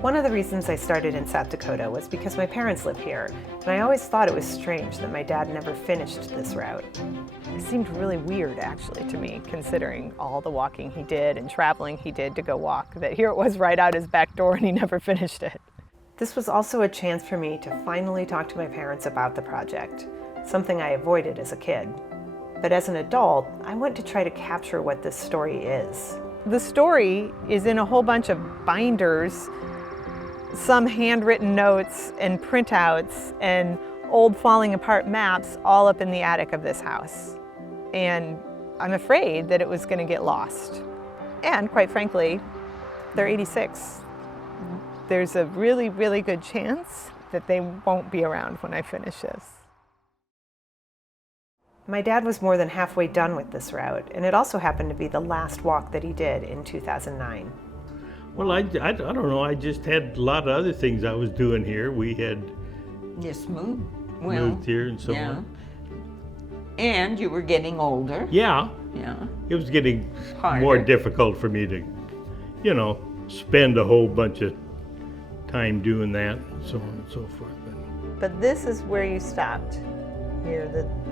One of the reasons I started in South Dakota was because my parents live here, and I always thought it was strange that my dad never finished this route. It seemed really weird, actually, to me, considering all the walking he did and traveling he did to go walk, that here it was right out his back door and he never finished it. This was also a chance for me to finally talk to my parents about the project, something I avoided as a kid. But as an adult, I want to try to capture what this story is. The story is in a whole bunch of binders, some handwritten notes and printouts and old falling apart maps all up in the attic of this house. And I'm afraid that it was going to get lost. And quite frankly, they're 86. There's a really, really good chance that they won't be around when I finish this. My dad was more than halfway done with this route, and it also happened to be the last walk that he did in 2009. Well, I don't know. I just had a lot of other things I was doing here. We had just moved here and so on. And you were getting older. Yeah. Yeah. It was getting harder. More difficult for me to, spend a whole bunch of time doing that, and so on and so forth. But this is where you stopped, here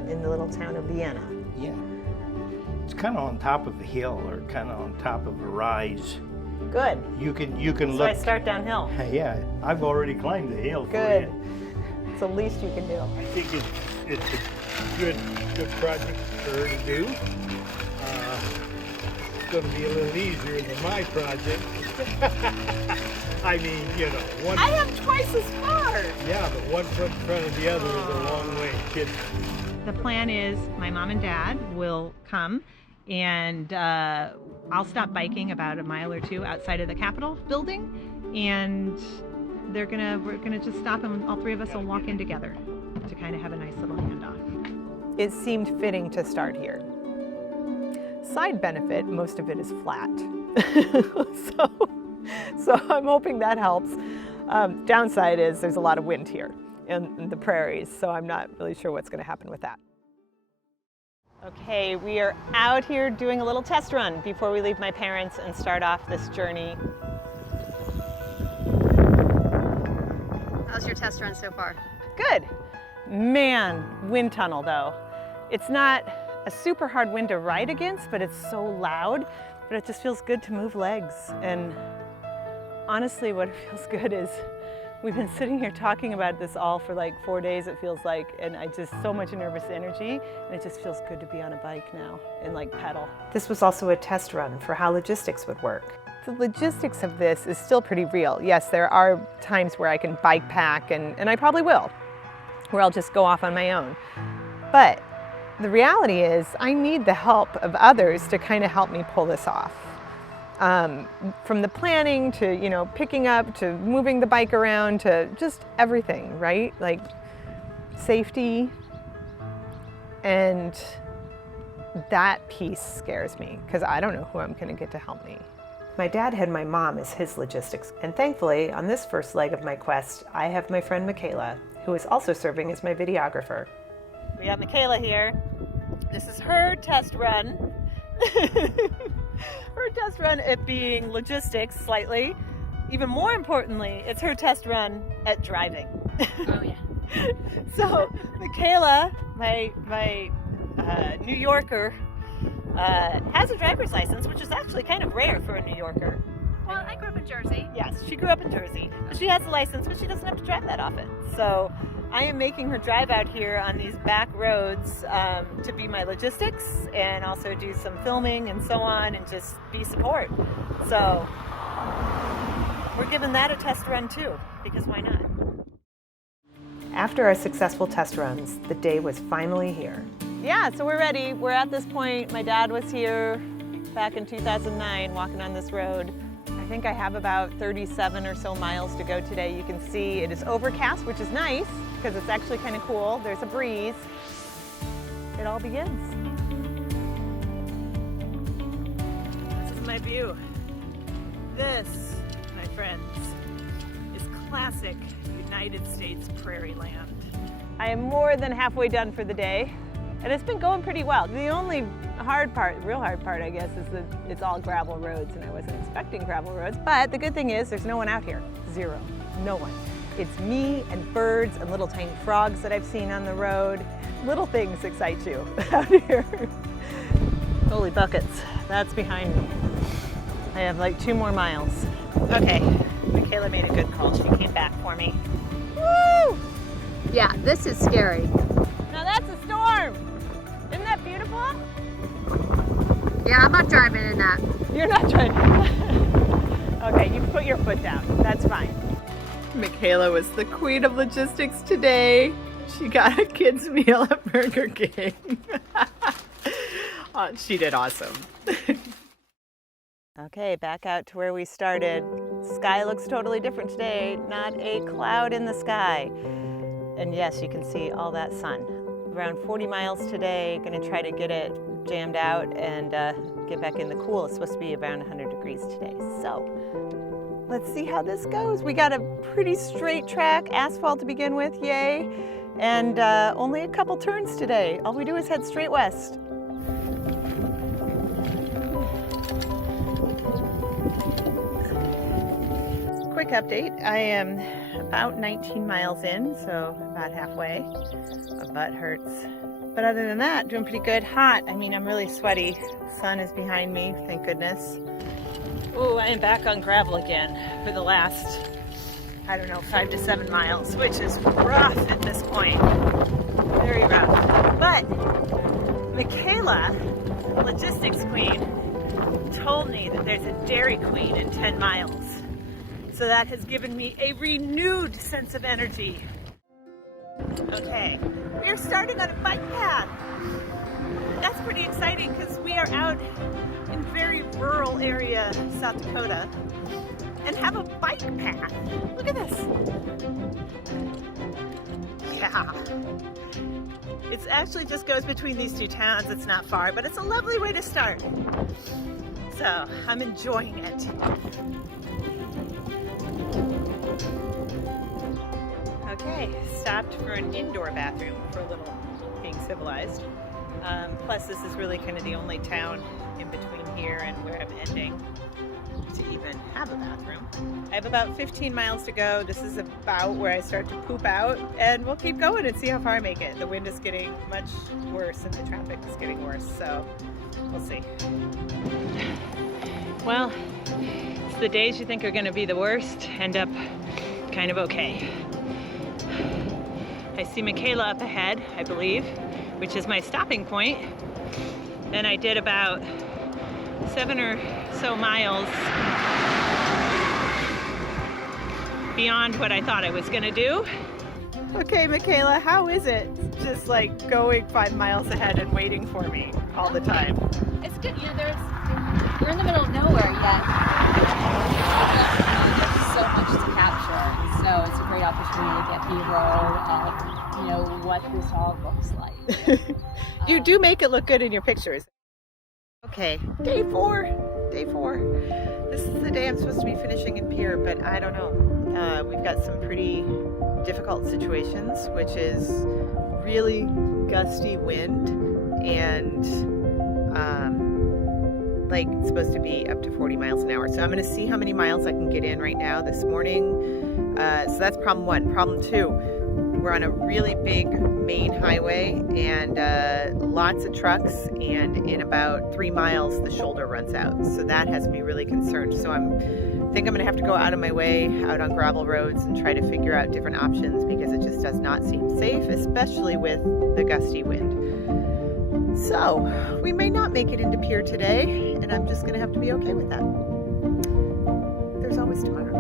in the little town of Vienna. Yeah. It's kind of on top of a hill, or kind of on top of a rise. Good. You can so look. I start downhill. Yeah, I've already climbed the hill. Good. For you. It's the least you can do. I think it's a good project for her to do. It's going to be a little easier than my project. I mean, one. I have twice as far. Yeah, but one foot in front of the other is a long way, kid. The plan is my mom and dad will come, and I'll stop biking about a mile or two outside of the Capitol building, and we're gonna just stop, and all three of us will walk in together to kind of have a nice little handoff. It seemed fitting to start here. Side benefit, most of it is flat. so I'm hoping that helps. Downside is there's a lot of wind here in the prairies, so I'm not really sure what's going to happen with that. Okay, we are out here doing a little test run before we leave my parents and start off this journey. How's your test run so far? Good. Man, wind tunnel though. It's not a super hard wind to ride against, but it's so loud, but it just feels good to move legs. And honestly, what feels good is we've been sitting here talking about this all for like 4 days, it feels like, and so much nervous energy, and it just feels good to be on a bike now and like pedal. This was also a test run for how logistics would work. The logistics of this is still pretty real. Yes, there are times where I can bike pack, and I probably will, where I'll just go off on my own. But the reality is I need the help of others to kind of help me pull this off. From the planning to, picking up, to moving the bike around, to just everything, right? Like safety, and that piece scares me because I don't know who I'm going to get to help me. My dad had my mom as his logistics, and thankfully, on this first leg of my quest, I have my friend Michaela, who is also serving as my videographer. We got Michaela here. This is her test run. Her test run at being logistics slightly. Even more importantly, it's her test run at driving. Oh yeah. So Michaela, my New Yorker, has a driver's license, which is actually kind of rare for a New Yorker. Well, I grew up in Jersey. Yes, she grew up in Jersey. She has a license, but she doesn't have to drive that often. So I am making her drive out here on these back roads to be my logistics and also do some filming and so on and just be support. So we're giving that a test run too, because why not? After our successful test runs, the day was finally here. Yeah, so we're ready. We're at this point. My dad was here back in 2009 walking on this road. I think I have about 37 or so miles to go today. You can see it is overcast, which is nice because it's actually kind of cool. There's a breeze. It all begins. This is my view. This, my friends, is classic United States prairie land. I am more than halfway done for the day, and it's been going pretty well. The only real hard part, I guess, is that it's all gravel roads, and I wasn't expecting gravel roads, but the good thing is there's no one out here. Zero. No one. It's me and birds and little tiny frogs that I've seen on the road. Little things excite you out here. Holy buckets, that's behind me. I have like 2 more miles. Okay, Michaela made a good call. She came back for me. Woo! Yeah, this is scary. Now that's a storm. Isn't that beautiful? Yeah, I'm not driving in that. You're not driving. Okay, you put your foot down. That's fine. Michaela was the queen of logistics today. She got a kid's meal at Burger King. Oh, she did awesome. Okay, back out to where we started. Sky looks totally different today. Not a cloud in the sky. And yes, you can see all that sun. Around 40 miles today. Gonna try to get it jammed out and get back in the cool. It's supposed to be around 100 degrees today. So let's see how this goes. We got a pretty straight track, asphalt to begin with, yay. And only a couple turns today. All we do is head straight west. Quick update, I am about 19 miles in, so about halfway. My butt hurts. But other than that, doing pretty good. Hot, I mean, I'm really sweaty. Sun is behind me, thank goodness. Oh, I am back on gravel again for the last, I don't know, 5 to 7 miles, which is rough at this point. Very rough. But Michaela, logistics queen, told me that there's a Dairy Queen in 10 miles. So that has given me a renewed sense of energy. Okay, we are starting on a bike path. That's pretty exciting because we are out in very rural area, South Dakota, and have a bike path. Look at this. Yeah. It actually just goes between these 2 towns. It's not far, but it's a lovely way to start. So I'm enjoying it. Okay, stopped for an indoor bathroom for a little being civilized. Plus this is really kind of the only town in between here and where I'm ending to even have a bathroom. I have about 15 miles to go. This is about where I start to poop out, and we'll keep going and see how far I make it. The wind is getting much worse and the traffic is getting worse, so we'll see. Well, it's the days you think are going to be the worst end up kind of okay. I see Michaela up ahead, I believe, which is my stopping point. And I did about 7 or so miles beyond what I thought I was gonna do. Okay, Michaela, how is it just like going 5 miles ahead and waiting for me all the time? It's good, you know, we're in the middle of nowhere yet. There's so much to capture. So it's a great opportunity to get B-roll of, you know, what this all looks like. You do make it look good in your pictures. Okay, day 4. This is the day I'm supposed to be finishing in Pierre, but I don't know. We've got some pretty difficult situations, which is really gusty wind and like it's supposed to be up to 40 miles an hour. So I'm going to see how many miles I can get in right now this morning. So that's problem 1. Problem 2, we're on a really big main highway and lots of trucks, and in about 3 miles the shoulder runs out. So that has me really concerned. So I think I'm going to have to go out of my way out on gravel roads and try to figure out different options because it just does not seem safe, especially with the gusty wind. So we may not make it into Pierre today, and I'm just going to have to be okay with that. There's always tomorrow.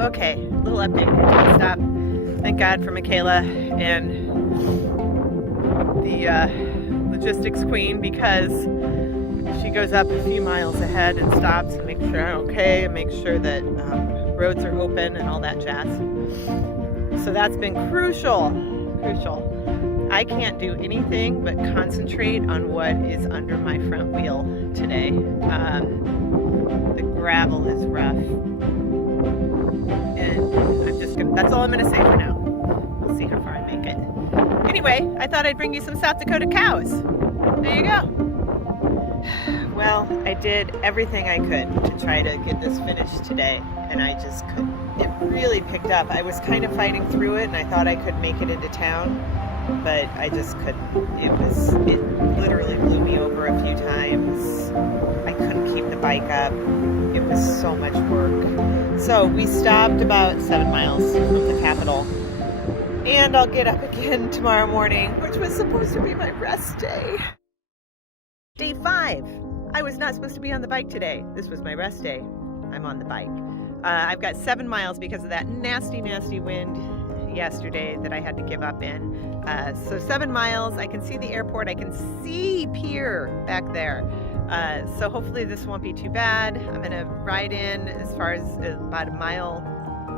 Okay, little update. Stop. Thank God for Michaela and the logistics queen, because she goes up a few miles ahead and stops and makes sure I'm okay and makes sure that roads are open and all that jazz. So that's been crucial. I can't do anything but concentrate on what is under my front wheel today. The gravel is rough. And I'm just gonna, that's all I'm gonna say for now. We'll see how far I make it. Anyway, I thought I'd bring you some South Dakota cows. There you go. Well, I did everything I could to try to get this finished today. and I just couldn't. It really picked up. I was kind of fighting through it, and I thought I could make it into town, but I just couldn't. It literally blew me over a few times. I couldn't keep the bike up. It was so much work. So we stopped about 7 miles from the capital. And I'll get up again tomorrow morning, which was supposed to be my rest day. Day 5. I was not supposed to be on the bike today. This was my rest day. I'm on the bike. I've got 7 miles because of that nasty, nasty wind yesterday that I had to give up in. So 7 miles. I can see the airport. I can see Pierre back there. So hopefully this won't be too bad. I'm gonna ride in as far as about a mile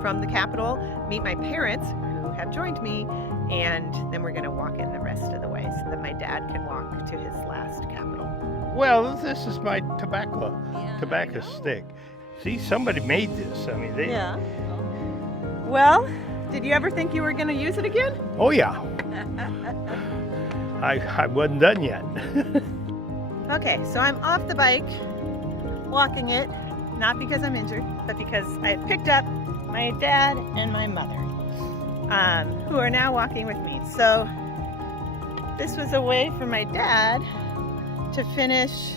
from the capital, meet my parents who have joined me, and then we're gonna walk in the rest of the way so that my dad can walk to his last capital. Well, this is my tobacco stick. See, somebody made this. I mean, they. Yeah. Well, did you ever think you were gonna use it again? Oh yeah. I wasn't done yet. Okay, so I'm off the bike, walking it, not because I'm injured, but because I picked up my dad and my mother, who are now walking with me. So this was a way for my dad to finish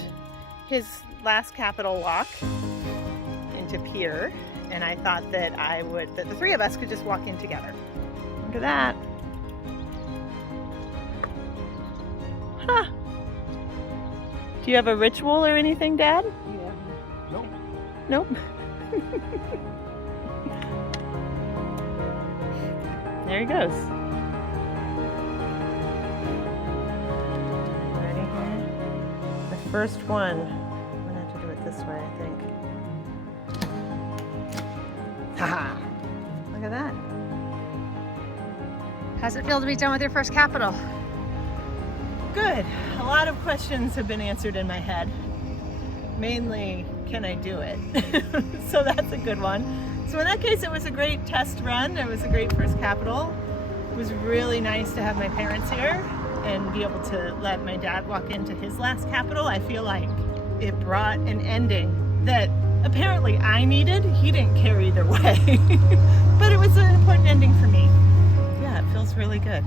his last capital walk into Pierre, and I thought that that the three of us could just walk in together. Look at that. Huh. Do you have a ritual or anything, Dad? Yeah. No. Nope. There he goes. Ready here? The first one. I'm gonna have to do it this way, I think. Haha! Look at that. How's it feel to be done with your first capital? Good. A lot of questions have been answered in my head. Mainly, can I do it? So that's a good one. So in that case, it was a great test run. It was a great first capital. It was really nice to have my parents here and be able to let my dad walk into his last capital. I feel like it brought an ending that apparently I needed. He didn't care either way. But it was an important ending for me. Yeah, it feels really good.